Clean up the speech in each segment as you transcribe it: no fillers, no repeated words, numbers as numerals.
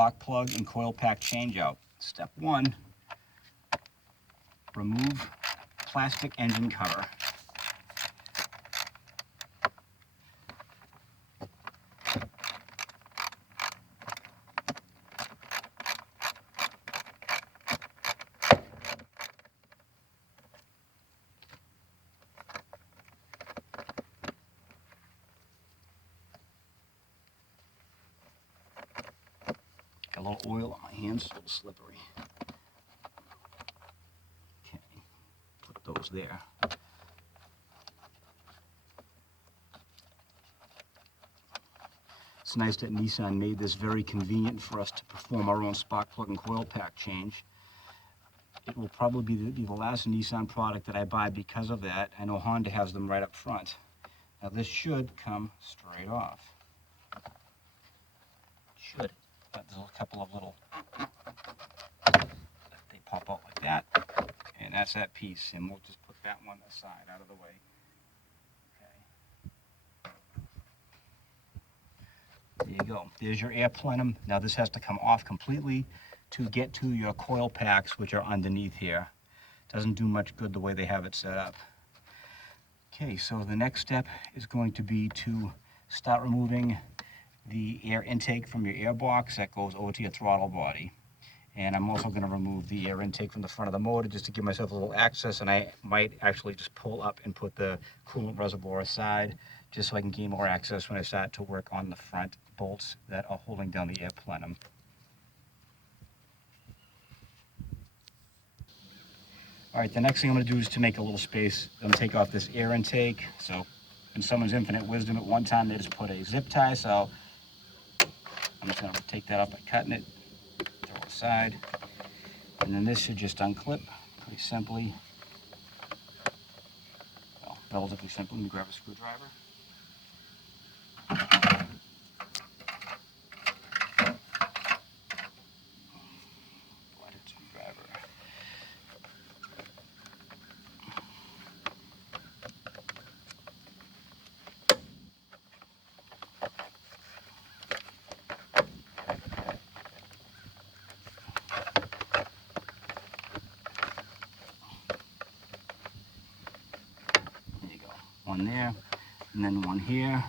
spark plug and coil pack changeout. Step 1, remove plastic engine cover. Got a little oil on my hands, it's a little slippery. Okay, put those there. It's nice that Nissan made this very convenient for us to perform our own spark plug and coil pack change. It will probably be the last Nissan product that I buy because of that. I know Honda has them right up front. Now this should come straight off. Should. But there's a couple of little, they pop out like that. And that's that piece. And we'll just put that one aside, out of the way. Okay. There you go. There's your air plenum. Now this has to come off completely to get to your coil packs, which are underneath here. Doesn't do much good the way they have it set up. Okay, so the next step is going to be to start removing the air intake from your air box that goes over to your throttle body. And I'm also going to remove the air intake from the front of the motor just to give myself a little access, and I might actually just pull up and put the coolant reservoir aside just so I can gain more access when I start to work on the front bolts that are holding down the air plenum. All right, the next thing I'm going to do is to make a little space. I'm going to take off this air intake. So in someone's infinite wisdom, at one time they just put a zip tie, so I'm just going to take that off by cutting it, throw it aside, and then this should just unclip pretty simply. Well, relatively simple. Let me grab a screwdriver. Flathead screwdriver. There you go. One there, and then one here.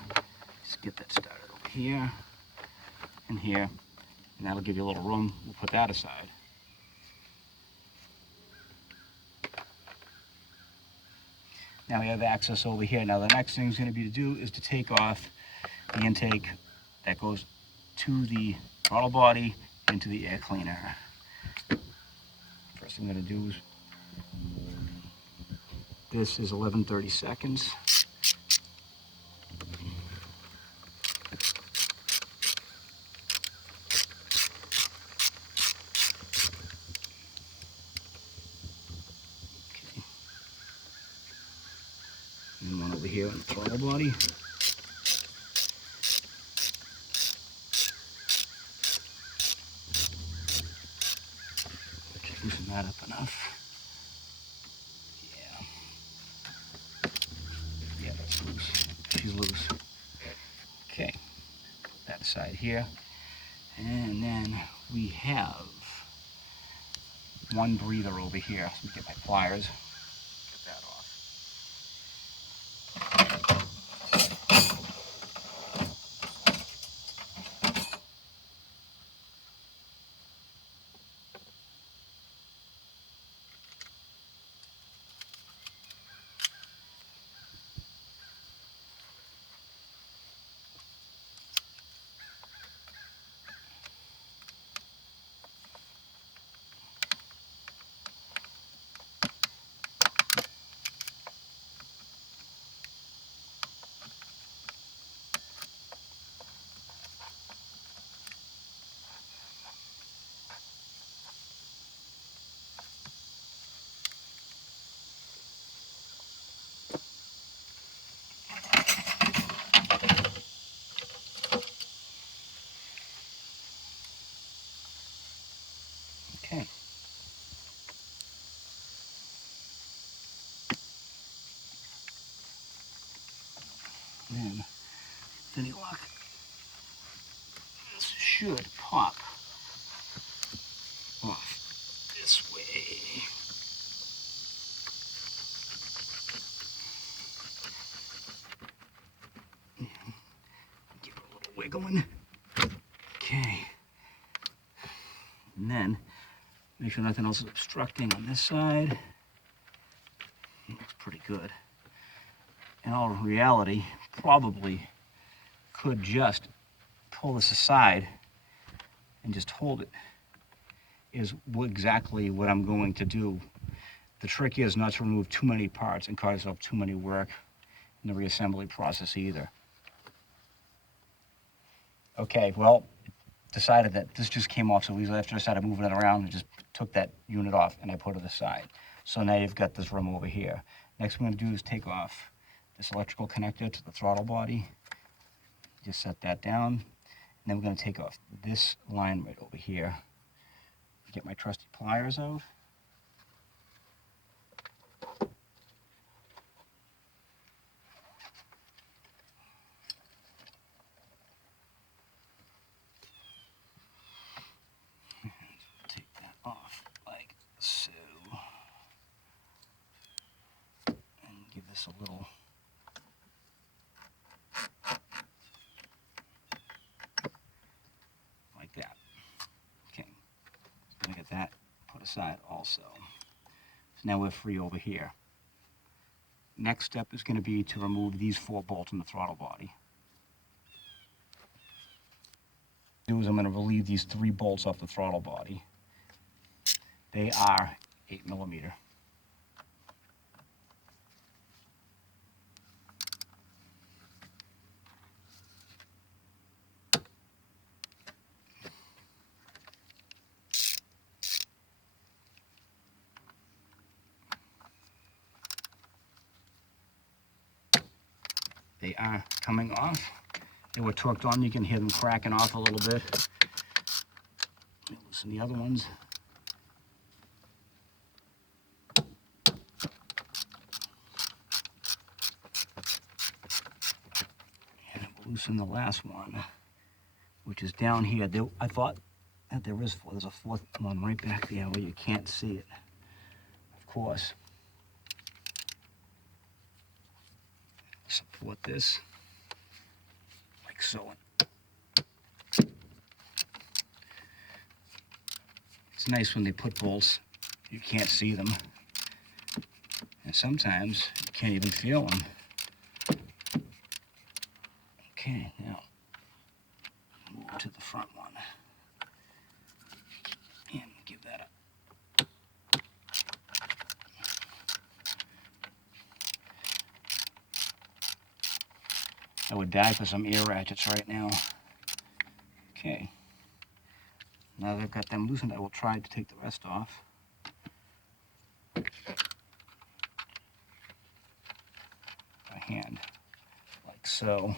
Just get that started over here and here, and that'll give you a little room. We'll put that aside. Now we have access over here. Now the next thing is going to be to do is to take off the intake that goes to the throttle body into the air cleaner. First thing I'm going to do is, this is 11/30 seconds. Okay. And one over here on the throttle body. Just loosen that up enough. Yeah, that's loose. She's loose. Okay, that side here. And then we have one breather over here. Let me get my pliers. Get that off. Okay. Then you lock. This should pop then make sure nothing else is obstructing on this side. It looks pretty good. In all reality, probably could just pull this aside and just hold it, is exactly what I'm going to do. The trick is not to remove too many parts and cause yourself too many work in the reassembly process either. Okay, well, decided that this just came off so easily after I started moving it around. I just took that unit off and I put it aside. So now you've got this room over here. Next what I'm gonna do is take off this electrical connector to the throttle body. Just set that down. And then we're gonna take off this line right over here. Get my trusty pliers out. Take that off like so. And give this a little like that. Okay, so I'm gonna get that put aside also. So now we're free over here. Next step is going to be to remove these 4 bolts in the throttle body. What I'm going to relieve these 3 bolts off the throttle body. They are 8mm. They are coming off. They were torqued on. You can hear them cracking off a little bit. Loosen the other ones. And we'll loosen the last one, which is down here. I thought that there's a 4th one right back there where you can't see it, of course. Support this like so. It's nice when they put bolts, you can't see them, and sometimes you can't even feel them. Okay, now move to the front one and give that a I would die for some ear ratchets right now. Okay. Now that I've got them loosened, I will try to take the rest off. By hand, like so.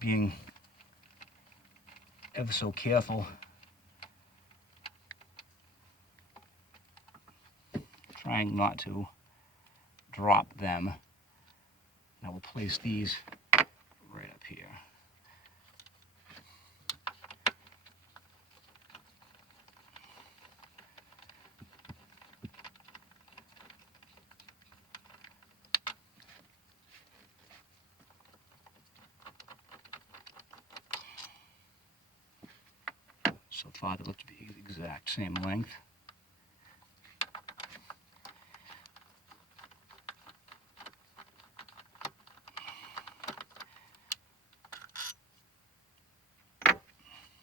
Being ever so careful. Trying not to drop them. I will place these right up here. So far they look to be the exact same length.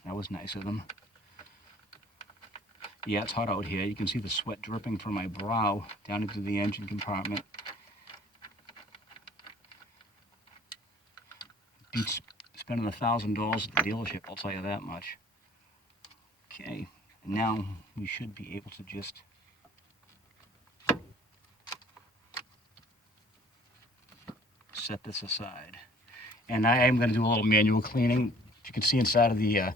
That was nice of them. Yeah, it's hot out here. You can see the sweat dripping from my brow down into the engine compartment. Beats spending $1,000 at the dealership, I'll tell you that much. Okay, now we should be able to just set this aside. And I am going to do a little manual cleaning. If you can see inside of the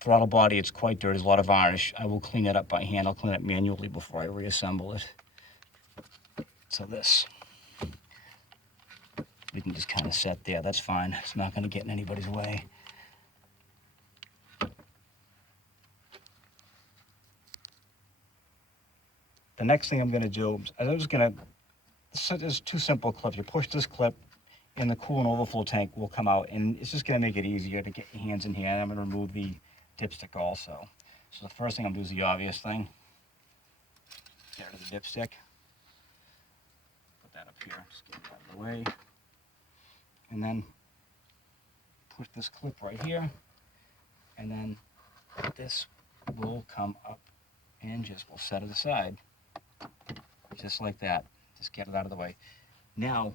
throttle body, it's quite dirty. There's a lot of varnish. I will clean it up by hand. I'll clean it manually before I reassemble it. So this, we can just kind of set there. That's fine. It's not going to get in anybody's way. The next thing I'm going to do is I'm just going to, there's 2 simple clips. You push this clip and the coolant overflow tank will come out, and it's just going to make it easier to get your hands in here. And I'm going to remove the dipstick also. So the first thing I'm going to do is the obvious thing. Get rid of the dipstick. Put that up here, just get it out of the way. And then put this clip right here. And then this will come up and just we'll set it aside. Just like that. Just get it out of the way. Now,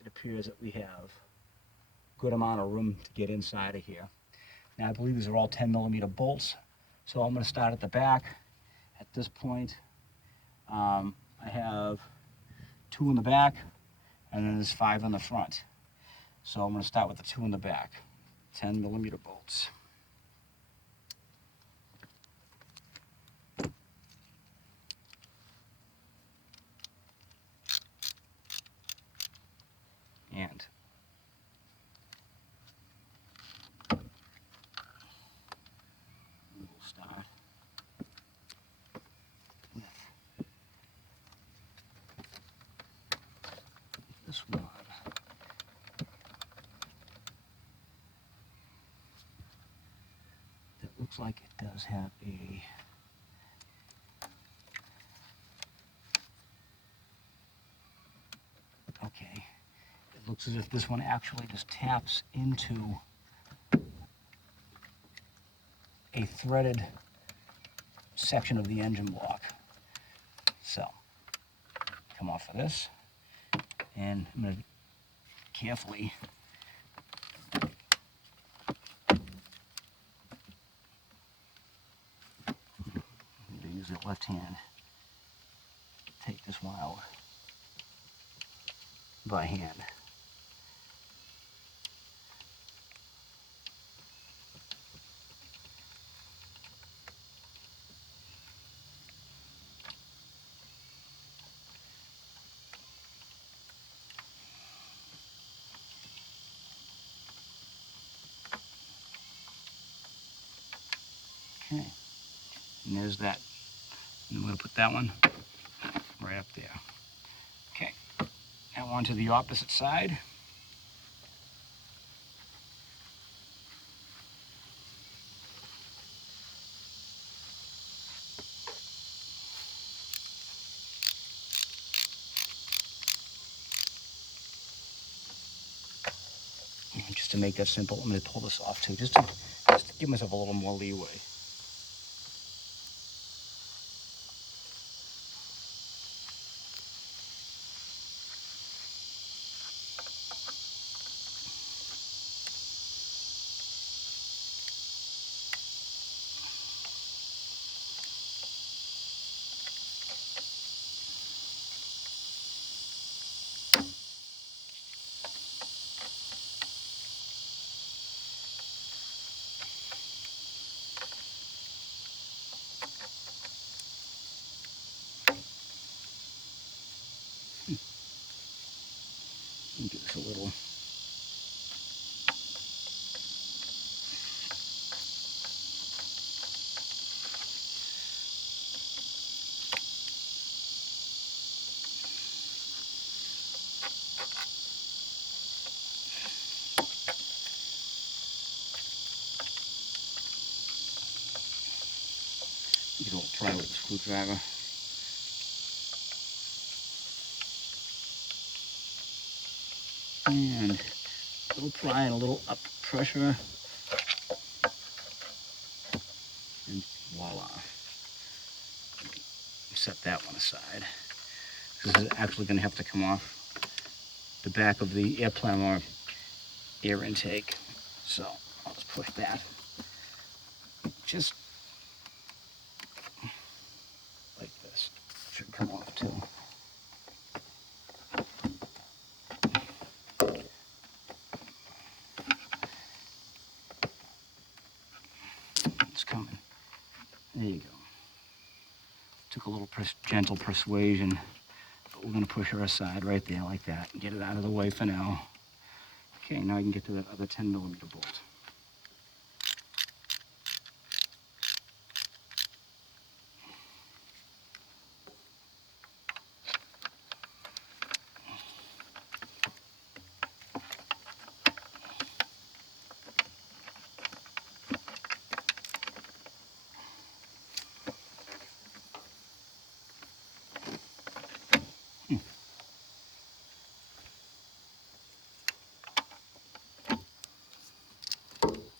it appears that we have a good amount of room to get inside of here. Now, I believe these are all 10mm bolts. So I'm going to start at the back. At this point, I have 2 in the back, and then there's 5 in the front. So I'm going to start with the 2 in the back. 10mm bolts. And we'll start with this one. That looks like it does have a okay. It looks as if this one actually just taps into a threaded section of the engine block. So, come off of this, and I'm going to carefully use the left hand. Take this one out by hand. Okay, and there's that. And I'm going to put that one right up there. Okay, now on to the opposite side. And just to make that simple, I'm going to pull this off too, just to give myself a little more leeway. Give this a little. Get a little pry with a screwdriver. And a little pry and a little up pressure. And voila. Set that one aside. This is actually going to have to come off the back of the air plenum or air intake. So I'll just push that. Just like this. Should come off too. It's coming. There you go. Took a little gentle persuasion, but we're going to push her aside right there like that and get it out of the way for now. Okay, now I can get to that other 10mm bolt.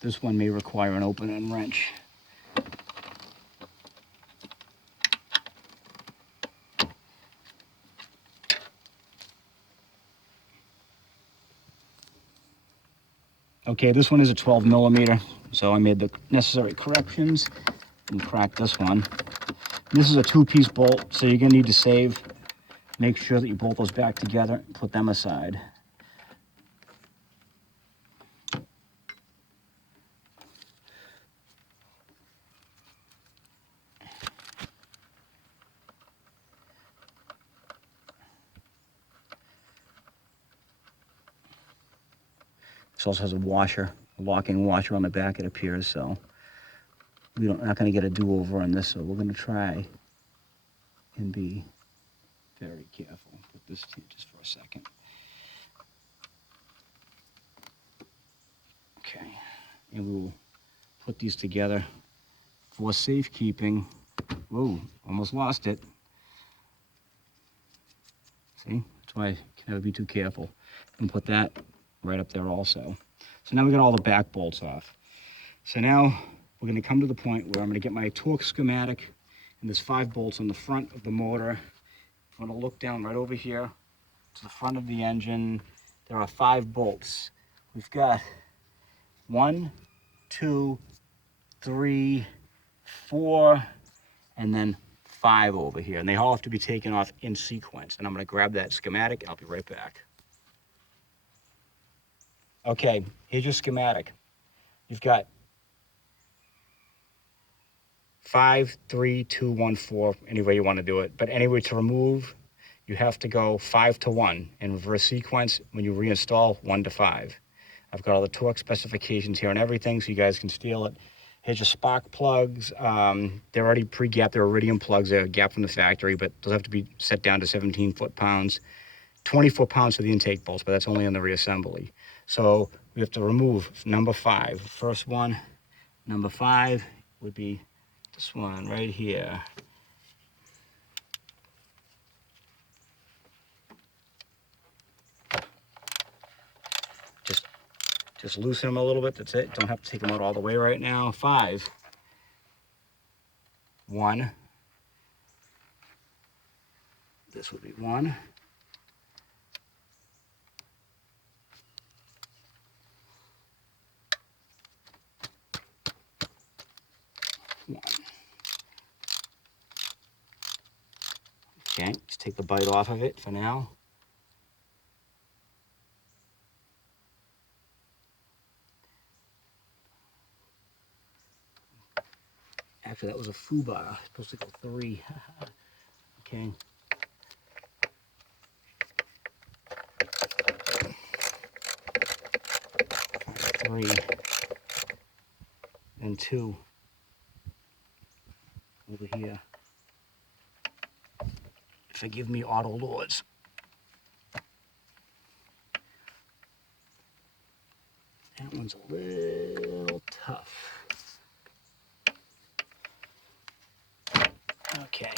This one may require an open end wrench. Okay, this one is a 12 millimeter, so I made the necessary corrections and cracked this one. This is a 2-piece bolt, so you're gonna need to save. Make sure that you bolt those back together, put them aside. This also has a washer, a locking washer on the back, it appears, so we're not gonna get a do-over on this, so we're gonna try and be very careful. Put this here just for a second. Okay, and we will put these together for safekeeping. Whoa, almost lost it. See, that's why I can never be too careful. And put that right up there also. So now we got all the back bolts off. So now we're gonna come to the point where I'm gonna get my torque schematic, and there's 5 bolts on the front of the motor. I'm gonna look down right over here to the front of the engine. There are 5 bolts. We've got 1, 2, 3, 4, and then 5 over here. And they all have to be taken off in sequence. And I'm gonna grab that schematic and I'll be right back. Okay, here's your schematic. You've got 5, 3, 2, 1, 4, any way you want to do it. But anyway, to remove, you have to go 5 to 1. In reverse sequence, when you reinstall, 1 to 5. I've got all the torque specifications here and everything, so you guys can steal it. Here's your spark plugs. They're already pre-gapped. They're iridium plugs. They're gapped from the factory, but those have to be set down to 17 foot-pounds. 24 pounds for the intake bolts, but that's only on the reassembly. So we have to remove number 5. First one, number 5 would be this one right here. Just loosen them a little bit, that's it. Don't have to take them out all the way right now. 5. 1. This would be 1. 1. Okay, just take the bite off of it for now. Actually, that was a foobar. Supposed to go 3. Okay. 3. And 2. Over here. Forgive me, auto lords. That one's a little tough. Okay.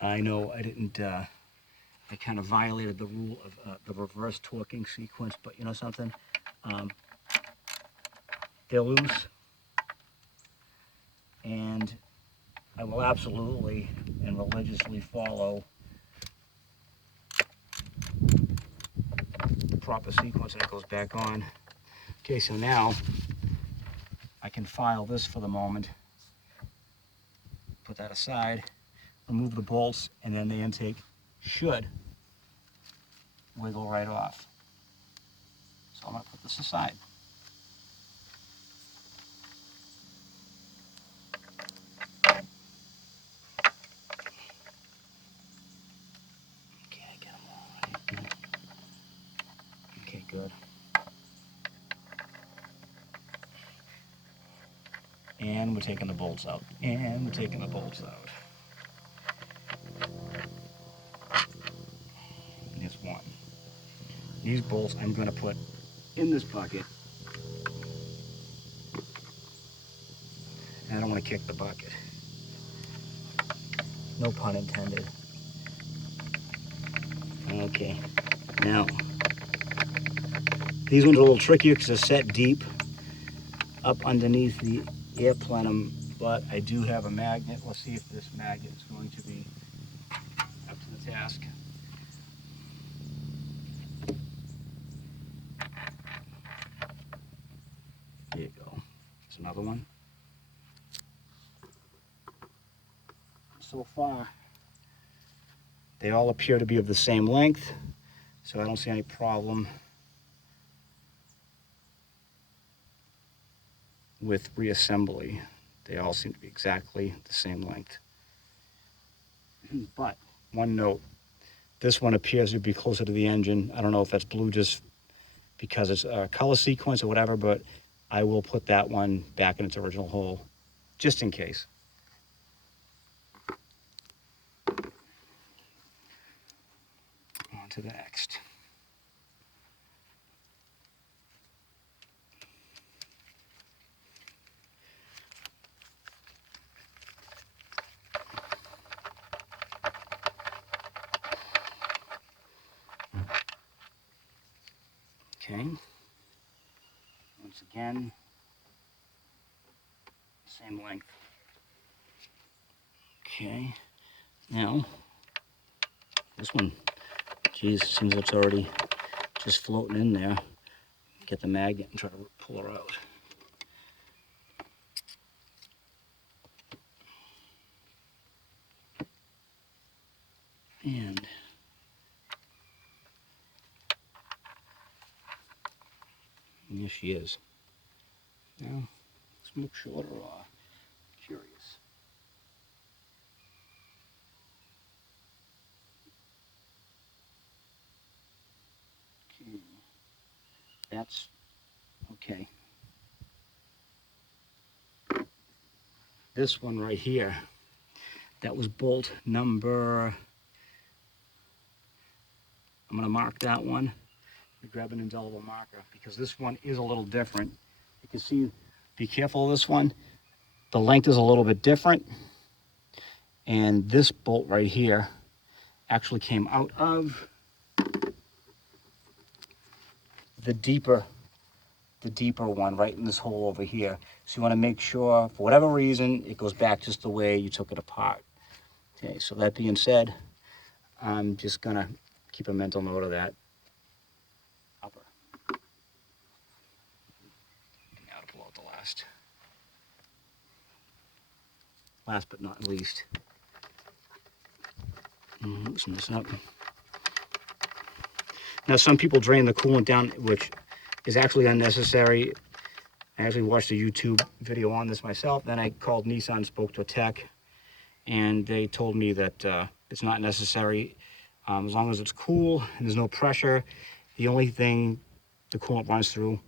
I know I didn't, I kind of violated the rule of the reverse torquing sequence, but you know something? They're loose, and I will absolutely and religiously follow the proper sequence, and it goes back on. Okay, so now I can file this for the moment, put that aside, remove the bolts, and then the intake should wiggle right off. So I'm gonna put this aside. Okay, I got them all right. Okay, good. And we're taking the bolts out. And we're taking the bolts out. And there's one. These bolts I'm going to put in this bucket. And I don't want to kick the bucket. No pun intended. Okay. Now, these ones are a little trickier because they're set deep up underneath the air plenum, but I do have a magnet. Let's see if this magnet is going to be up to the task. There you go. There's another one. So far, they all appear to be of the same length, so I don't see any problem with reassembly. They all seem to be exactly the same length. But one note, this one appears to be closer to the engine. I don't know if that's blue just because it's a color sequence or whatever, but I will put that one back in its original hole just in case. On to the next. Okay. Once again, same length. Okay. Now, this one, geez, seems like it's already just floating in there. Get the magnet and try to pull her out. And there she is. Now, let's make sure let her off. Curious. Okay. That's okay. This one right here, that was bolt number, I'm gonna mark that one. Grab an indelible marker because this one is a little different. You can see, be careful of this one. The length is a little bit different. And this bolt right here actually came out of the deeper one right in this hole over here. So you want to make sure, for whatever reason, it goes back just the way you took it apart. Okay, so that being said, I'm just gonna keep a mental note of that. Upper. Now to pull out the last but not least. Loosen this up. Now some people drain the coolant down, which is actually unnecessary. I actually watched a YouTube video on this myself. Then I called Nissan, spoke to a tech, and they told me that it's not necessary. As long as it's cool and there's no pressure, the only thing the coolant runs through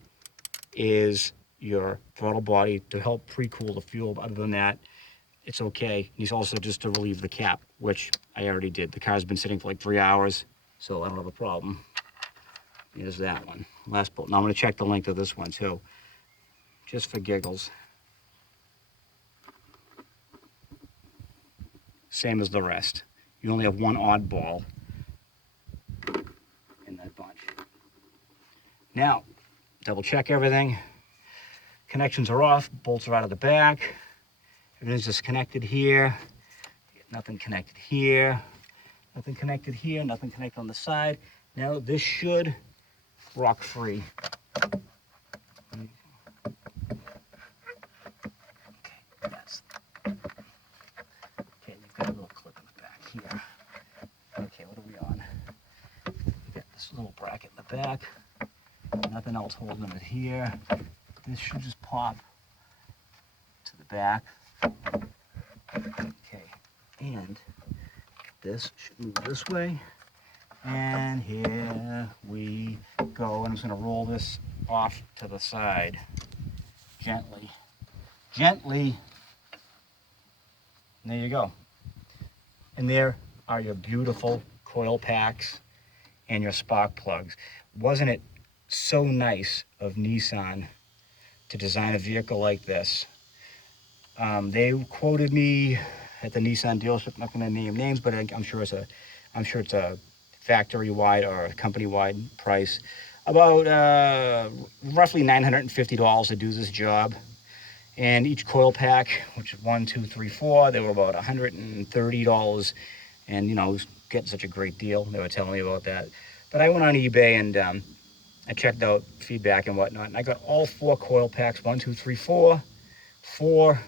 is your throttle body to help pre-cool the fuel. But other than that, it's okay. And he's also just to relieve the cap, which I already did. The car's been sitting for like 3 hours, so I don't have a problem. Here's that one. Last bolt. Now I'm going to check the length of this one too, just for giggles. Same as the rest. You only have one oddball in that bunch. Now, double check everything. Connections are off, bolts are out of the back. Everything's just connected here. Nothing connected here. Nothing connected here, nothing connected on the side. Now this should rock free. Okay, that's, okay, you've got a little clip in the back here. Okay, what are we on? We got this little bracket in the back. Nothing else holding it here. This should just pop to the back. Okay, and this should move this way. And here we go. And I'm just going to roll this off to the side gently. gently, and there you go. And there are your beautiful coil packs and your spark plugs. Wasn't it so nice of Nissan to design a vehicle like this? They quoted me at the Nissan dealership. Not going to name names, but I'm sure it's a factory-wide or a company-wide price. About roughly $950 to do this job. And each coil pack, which is 1, 2, 3, 4, they were about $130. And you know, I was getting such a great deal. They were telling me about that. But I went on eBay and I checked out feedback and whatnot, and I got all 4 coil packs, 1, 2, 3, 4, for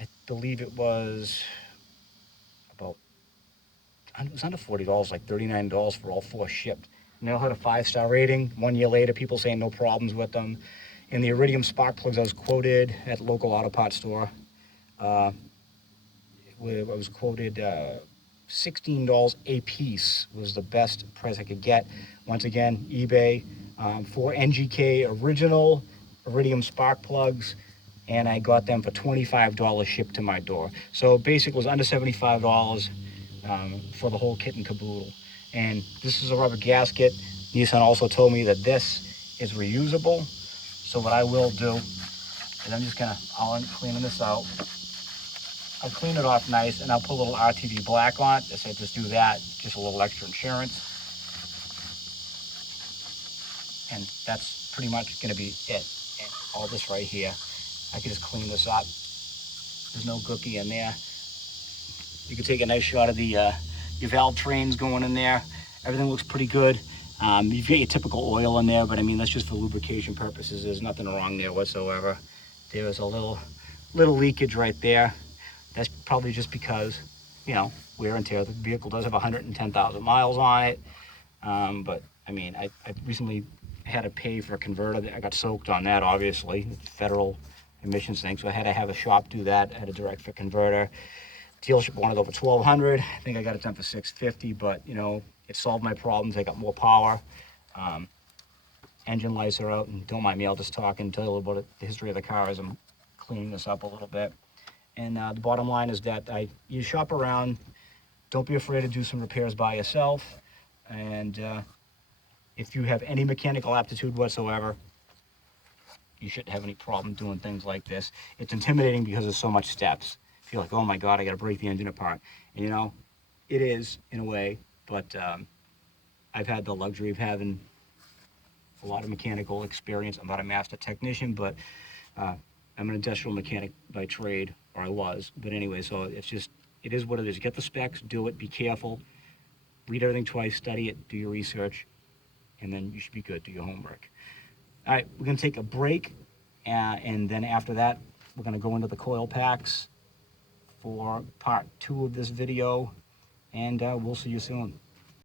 I believe it was about, it was under $40, like $39 for all 4 shipped. And they all had a 5-star rating. 1 year later, people saying no problems with them. And the iridium spark plugs I was quoted at the local auto parts store, I was quoted $16 a piece was the best price I could get. Once again, eBay, 4 NGK original iridium spark plugs, and I got them for $25 shipped to my door. So basically, it was under $75 for the whole kit and caboodle. And this is a rubber gasket. Nissan also told me that this is reusable. So what I will do is I'm just gonna, I'll end cleaning this out. I'll clean it off nice, and I'll put a little RTV black on it. I said just do that, just a little extra insurance. And that's pretty much gonna be it. And all this right here, I can just clean this up. There's no gookie in there. You can take a nice shot of the your valve trains going in there. Everything looks pretty good. You've got your typical oil in there, but I mean, that's just for lubrication purposes. There's nothing wrong there whatsoever. There's a little leakage right there. That's probably just because, you know, wear and tear. The vehicle does have 110,000 miles on it. But I mean, I recently had to pay for a converter. I got soaked on that, obviously, federal emissions thing. So I had to have a shop do that. I had a direct fit converter. Dealership wanted over 1,200. I think I got it done for 650, but you know, it solved my problems. I got more power. Engine lights are out, and don't mind me, I'll just talk and tell you a little bit of the history of the car as I'm cleaning this up a little bit. And the bottom line is that you shop around. Don't be afraid to do some repairs by yourself. And if you have any mechanical aptitude whatsoever, you shouldn't have any problem doing things like this. It's intimidating because there's so much steps. You feel like, oh my God, I got to break the engine apart. And you know, it is in a way, but I've had the luxury of having a lot of mechanical experience. I'm not a master technician, but I'm an industrial mechanic by trade, or I was. But anyway, so it's just, it is what it is. Get the specs, do it, be careful, read everything twice, study it, do your research, and then you should be good. Do your homework. All right, we're going to take a break, and then after that, we're going to go into the coil packs for part 2 of this video, and we'll see you soon.